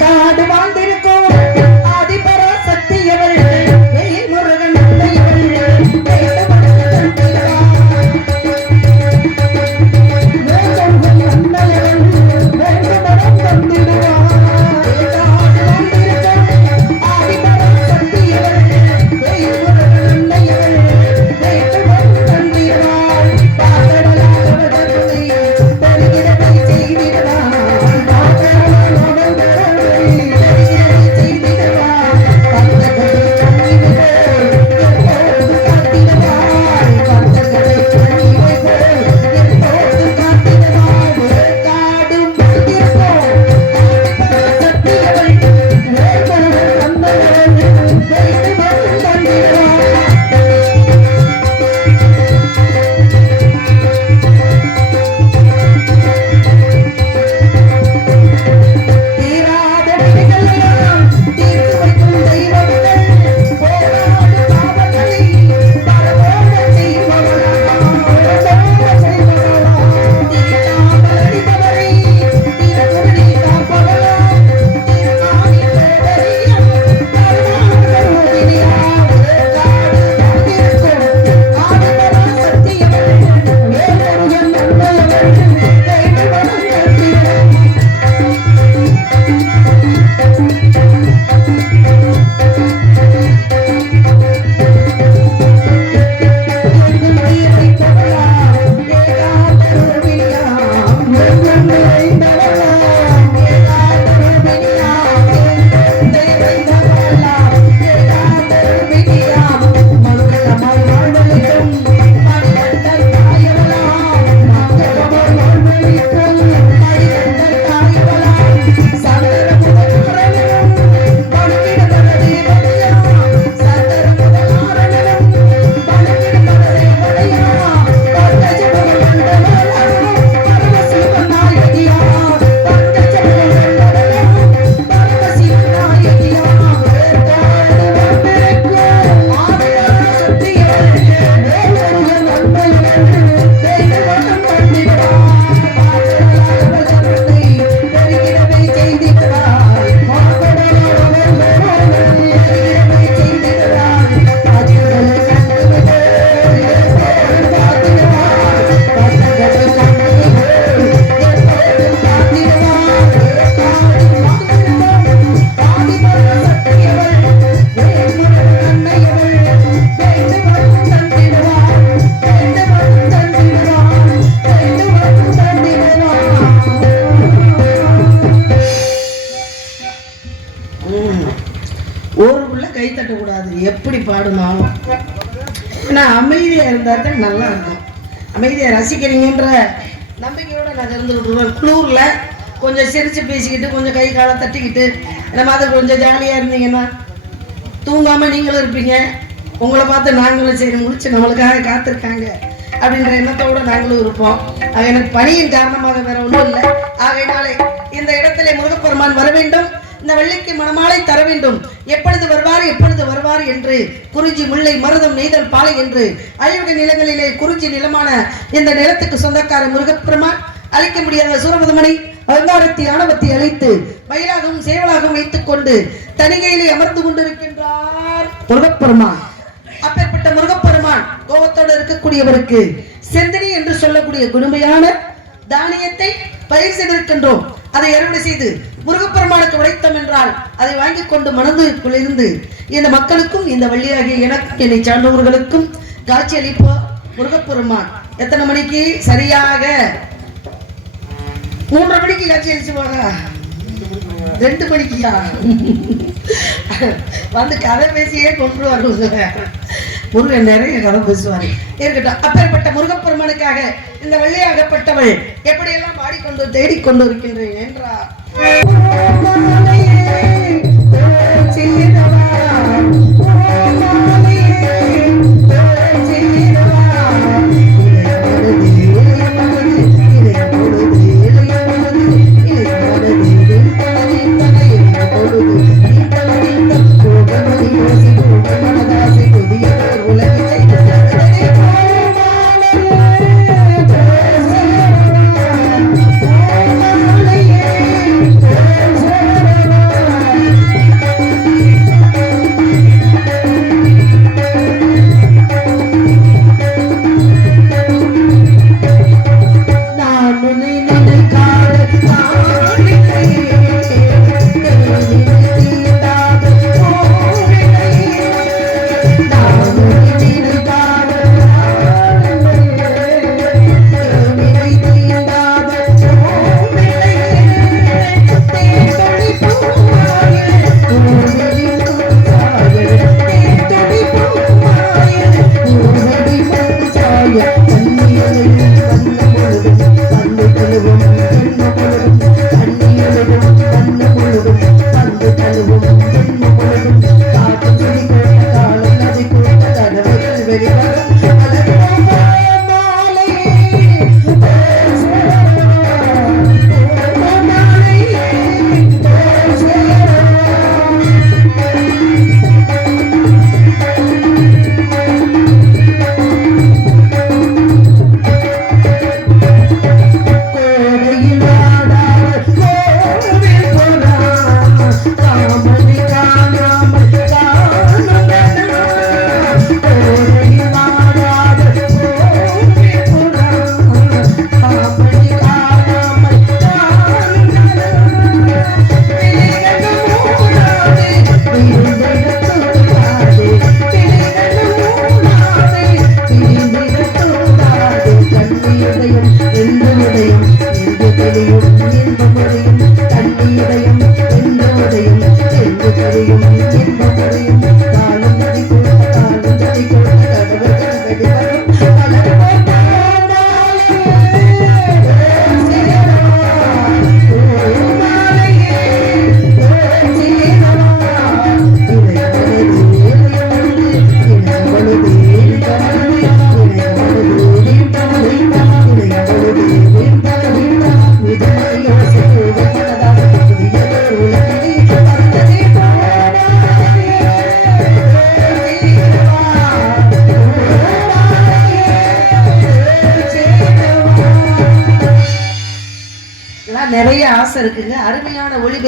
காடு வாழ்ந்திருக்கும் ஆதிபர சக்தியவள் முருகன் எப்படி பாடணும்? ஆனால் அமைதியாக இருந்தால் தான் நல்லா இருக்கும். அமைதியாக ரசிக்கிறீங்கன்ற நம்பிக்கையோடு நாங்கள் இருந்துக்கிட்டுருவோம். குளூரில் கொஞ்சம் சிரித்து பேசிக்கிட்டு கொஞ்சம் கை காலை தட்டிக்கிட்டு நம்ம அது கொஞ்சம் ஜாலியாக இருந்தீங்கன்னா தூங்காமல் நீங்களும் இருப்பீங்க. உங்களை பார்த்து நாங்களும் சரி முடிச்சு நம்மளுக்காக காத்திருக்காங்க அப்படின்ற எண்ணத்தோடு நாங்களும் இருப்போம். ஆக எனக்கு பணியின் காரணமாக வேற ஒன்றும் இல்லை. ஆகையினாலே இந்த இடத்திலே முருகப்பெருமான் வர வேண்டும், இந்த வெள்ளிக்கு மணமாலை தர வேண்டும். எப்பொழுது வருவார் என்று குறிஞ்சி முல்லை மருதம் நெய்தல் பாலை என்று ஐவகை நிலங்களிலே குறிஞ்சி நிலமான இந்த நிலத்துக்கு சொந்தக்கார முருகப்பெருமான் அழிக்க முடியாத சூரபதமனை அலங்காரத்தை ஆணவத்தை அழைத்து வயலாகவும் சேவலாகவும் வைத்துக் கொண்டு தனிகையிலே அமர்ந்து கொண்டிருக்கின்றார் முருகப்பெருமான். அப்பேற்பட்ட முருகப்பெருமான் கோபத்தோடு இருக்கக்கூடியவருக்கு செந்தனி என்று சொல்லக்கூடிய குடுமையான தானியத்தை பயிர் செய்திருக்கின்றோம். அதை அறுவடை செய்து முருகப்பெருமானுக்கு உடைத்தம் என்றால் அதை வாங்கி கொண்டு மனதுக்குள்ளிருந்து இந்த மக்களுக்கும் இந்த வள்ளியாகிய எனக்கும் என்னை சார்ந்தவர்களுக்கும் காட்சி அளிப்போ முருகப்பெருமான். எத்தனை மணிக்கு? சரியாக 3:30 மணிக்கு காட்சி அளிச்சுவாங்க. 2 மணிக்குயா வந்து கதை பேசியே கொண்டு வருவாங்க. முருகன் நிறைய கதை பேசுவார். இருக்கட்டும். அப்பேற்பட்ட முருகப்பெருமானுக்காக இந்த வெள்ளையாகப்பட்டவள் எப்படியெல்லாம் ஆடிக்கொண்டு தேடிக்கொண்டு இருக்கின்றேன் என்றார்.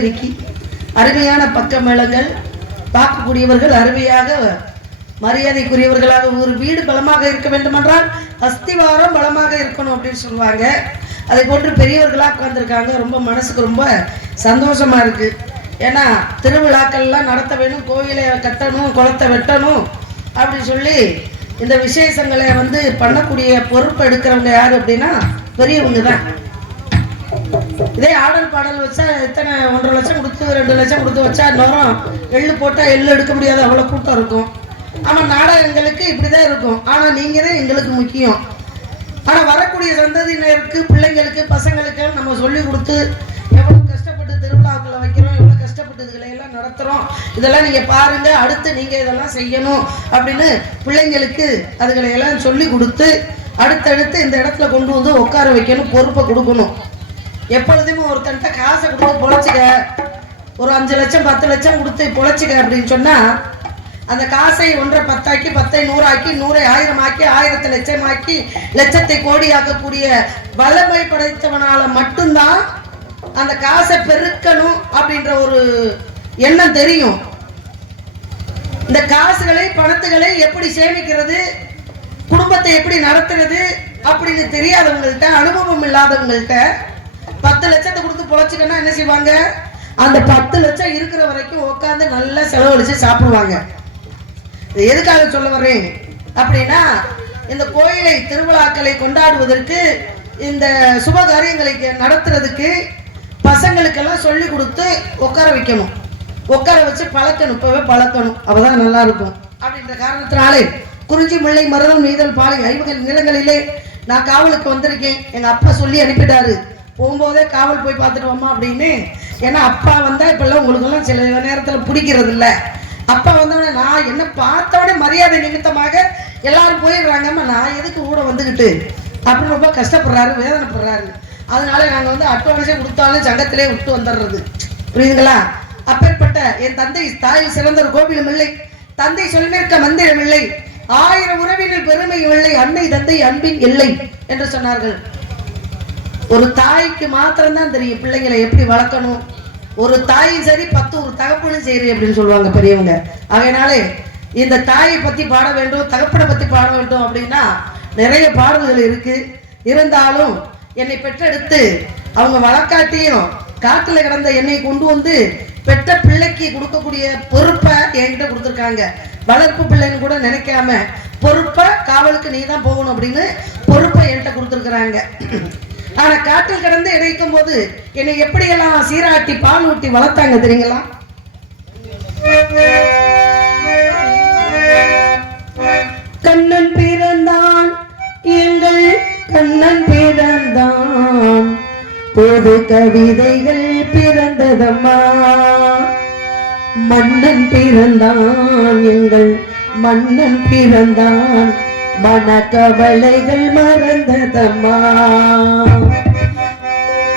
ஒலிபெருக்கி அருமையான பக்க மேளங்கள் பார்க்கக்கூடியவர்கள் அருமையாக மரியாதைக்குரியவர்களாக. ஒரு வீடு பலமாக இருக்க வேண்டுமென்றால் அஸ்திவாரம் பலமாக இருக்கணும் அப்படின்னு சொல்லுவாங்க. அதை போன்று பெரியவர்களாக உட்கார்ந்துருக்காங்க. ரொம்ப மனசுக்கு ரொம்ப சந்தோஷமா இருக்கு. ஏன்னா திருவிழாக்கள்லாம் நடத்த வேணும், கோயிலை கட்டணும், குளத்தை வெட்டணும் அப்படின்னு சொல்லி இந்த விசேஷங்களை பண்ணக்கூடிய பொறுப்பு எடுக்கிறவங்க யாரு அப்படின்னா பெரியவங்க தான். இதே ஆடல் பாடல் வச்சா எத்தனை 1.5 லட்சம் கொடுத்து 2 லட்சம் கொடுத்து வச்சா நேரம் எள்ளு போட்டால் எள்ளு எடுக்க முடியாது, அவ்வளோ கூட்டம் இருக்கும். ஆனால் நாடகங்களுக்கு இப்படிதான் இருக்கும். ஆனால் நீங்கள் தான் எங்களுக்கு முக்கியம். ஆனால் வரக்கூடிய சந்ததியினருக்கு, பிள்ளைங்களுக்கு, பசங்களுக்கு நம்ம சொல்லி கொடுத்து எவ்வளோ கஷ்டப்பட்டு திருவிழாக்களை வைக்கிறோம், எவ்வளோ கஷ்டப்பட்டு இதுகளை எல்லாம் நடத்துகிறோம், இதெல்லாம் நீங்கள் பாருங்கள், அடுத்து நீங்கள் இதெல்லாம் செய்யணும் அப்படின்னு பிள்ளைங்களுக்கு அதுகளை எல்லாம் சொல்லி கொடுத்து அடுத்தடுத்து இந்த இடத்துல கொண்டு வந்து உட்கார வைக்கணும், பொறுப்பை கொடுக்கணும். எப்பொழுதுமே ஒருத்தன்ட்ட காசை கொடுத்து பொழைச்சிக்க, ஒரு 5 லட்சம் 10 லட்சம் கொடுத்து பொழைச்சிக்க அப்படின்னு சொன்னால் அந்த காசை 1 10 ஆக்கி 10 100 ஆக்கி 100 1000 ஆக்கி 1000 லட்சம் ஆக்கி லட்சத்தை கோடி ஆக்கக்கூடிய வல்லமை படைத்தவனால மட்டும்தான் அந்த காசை பெருக்கணும் அப்படின்ற ஒரு எண்ணம் தெரியும். இந்த காசுகளை பணத்துகளை எப்படி சேமிக்கிறது, குடும்பத்தை எப்படி நடத்துறது அப்படின்னு தெரியாதவங்கள்ட்ட, அனுபவம் இல்லாதவங்கள்ட்ட 10 லட்சத்தை கொடுத்து பொழைச்சிக்கன்னா என்ன செய்வாங்க, அந்த 10 லட்சம் இருக்கிற வரைக்கும் உட்காந்து நல்லா செலவழிச்சு சாப்பிடுவாங்க. எதுக்காக சொல்ல வர்றேன் அப்படின்னா, இந்த கோயிலை திருவிழாக்களை கொண்டாடுவதற்கு, இந்த சுபகாரியங்களை நடத்துறதுக்கு பசங்களுக்கெல்லாம் சொல்லி கொடுத்து உட்கார வைக்கணும், உட்கார வச்சு பழக்கணும், இப்பவே பழக்கணும், அப்பதான் நல்லா இருக்கும் அப்படின்ற காரணத்தினாலே குறிஞ்சி முல்லை மருதம் நெய்தல் பாலை 5 நிலங்களிலே நான் காவலுக்கு வந்திருக்கேன். எங்க அப்பா சொல்லி அனுப்பிட்டாரு, போகும்போதே காவல் போய் பார்த்துட்டு வாமா அப்படின்னு. ஏன்னா அப்பா வந்தா இப்பெல்லாம் உங்களுக்கெல்லாம் சில நேரத்தில் பிடிக்கிறது இல்லை. அப்பா வந்தவொடனே நான் என்ன பார்த்தவொடனே மரியாதை நிமித்தமாக எல்லாரும் போயிடுறாங்கம்மா, நான் எதுக்கு கூட வந்துக்கிட்டு அப்படின்னு ரொம்ப கஷ்டப்படுறாரு, வேதனைப்படுறாரு. அதனால நாங்கள் அட்வான்ஸே கொடுத்தாலும் சங்கத்திலே விட்டு வந்துடுறது, புரியுதுங்களா? அப்பேற்பட்ட என் தந்தை தாயில் சிறந்த ஒரு கோவிலும் இல்லை, தந்தை சொல்லிருக்க மந்திரம் இல்லை, 1000 உறவினர் பெருமை இல்லை, அன்னை தந்தை அன்பின் இல்லை என்று சொன்னார்கள். ஒரு தாய்க்கு மாத்திரம்தான் தெரியும் பிள்ளைங்களை எப்படி வளர்க்கணும். ஒரு தாயும் சரி 10 ஒரு தகப்பனும் சரி அப்படின்னு சொல்லுவாங்க பெரியவங்க. அதனாலே இந்த தாயை பத்தி பாட வேண்டும், தகப்பனை பத்தி பாட வேண்டும் அப்படின்னா நிறைய பாடல்கள் இருக்கு. இருந்தாலும் என்னை பெற்றெடுத்து அவங்க வளர்க்காட்டியும் காட்டுல கிடந்த என்னை கொண்டு வந்து பெற்ற பிள்ளைக்கு கொடுக்கக்கூடிய பொறுப்பை என்கிட்ட கொடுத்துருக்காங்க. வளர்ப்பு பிள்ளைன்னு கூட நினைக்காம பொறுப்பை காவலுக்கு நீ தான் போகணும் அப்படின்னு பொறுப்பை என்கிட்ட கொடுத்துருக்குறாங்க. ஆனா காட்டில் கிடந்து இணைக்கும் போது என்னை எப்படியெல்லாம் சீராட்டி பால் ஊட்டி வளர்த்தாங்க தெரியுங்களா? கண்ணன் பிறந்தான், எங்கள் கண்ணன் பிறந்தான், பொது கவிதைகள் பிறந்ததம்மா. மன்னன் பிறந்தான், எங்கள் மன்னன் பிறந்தான், மனக்கவலைகள் மறந்ததம்மா.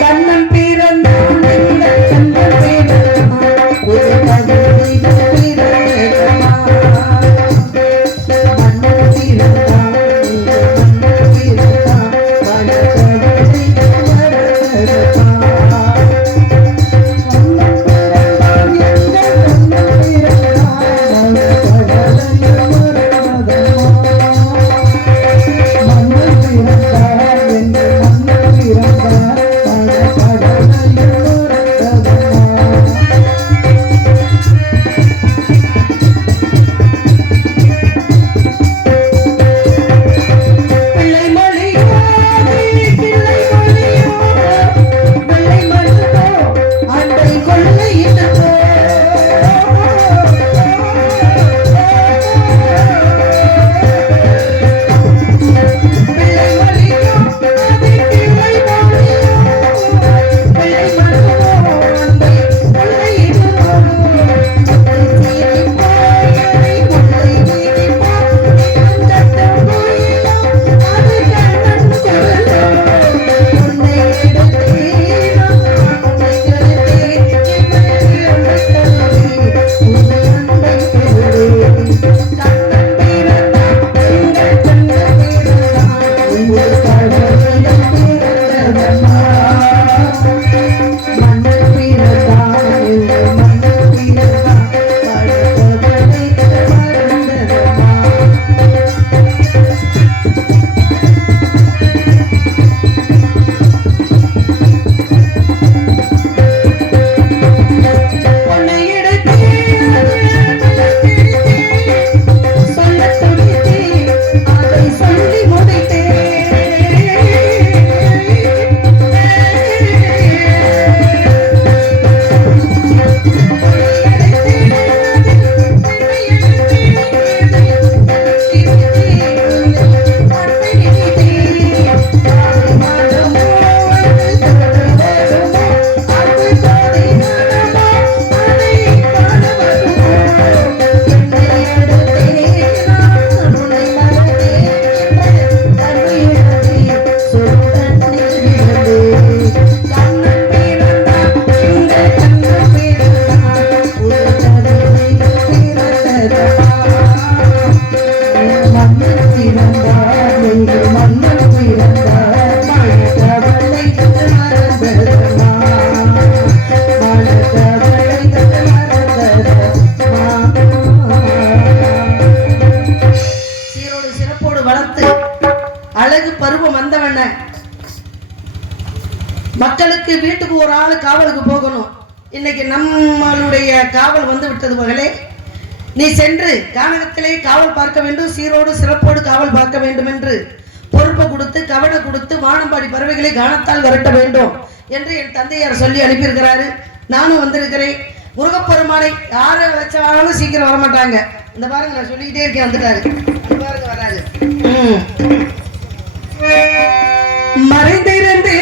கண்ணன் பிறந்தான், எங்கள் கண்ணன் பிறந்தான், பொது கவிதைகள் பிறந்ததம்மா. மன்னன் பிறந்தான், எங்கள் மன்னன் பிறந்தான், மனக்கவலைகள் மறந்ததம்மா. காவலுக்கு போகணும். இன்னைக்கு நம்மளுடைய காவல் வந்து விட்டது மகளே. நீ சென்று கானகத்திலே காவல் பார்க்க வேண்டும், சீரோடு சிறப்போடு காவல் பார்க்க வேண்டும் என்று பொறுப்பு கொடுத்து கவனம் கொடுத்து வானம்பாடி பறவைகளை கானத்தால் விரட்ட வேண்டும் என்று என் தந்தையார் சொல்லி அனுப்பியிருக்கிறாரு. நானும் வந்திருக்கிறேன். முருகப்பெருமானை யாரை வச்சாலும் சீக்கிரம் வரமாட்டாங்க. இந்த பாருங்க, நான் சொல்லிக்கிட்டே இருக்கேன், வந்துட்டாரு. இந்த பாருங்க வராது. மறைந்திருந்து